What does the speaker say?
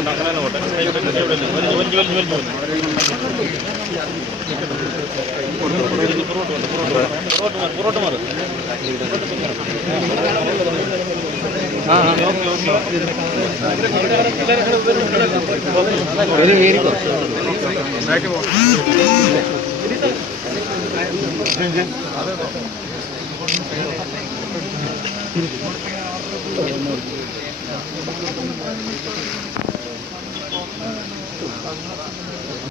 കൊണ്ട് അങ്ങനെ തന്നെ പോട്ടെ വലിഞ്ഞു വലിഞ്ഞു വലിഞ്ഞു പുറോട്ട് പുറോട്ട് മാറും ആ. Okay okay Thank you.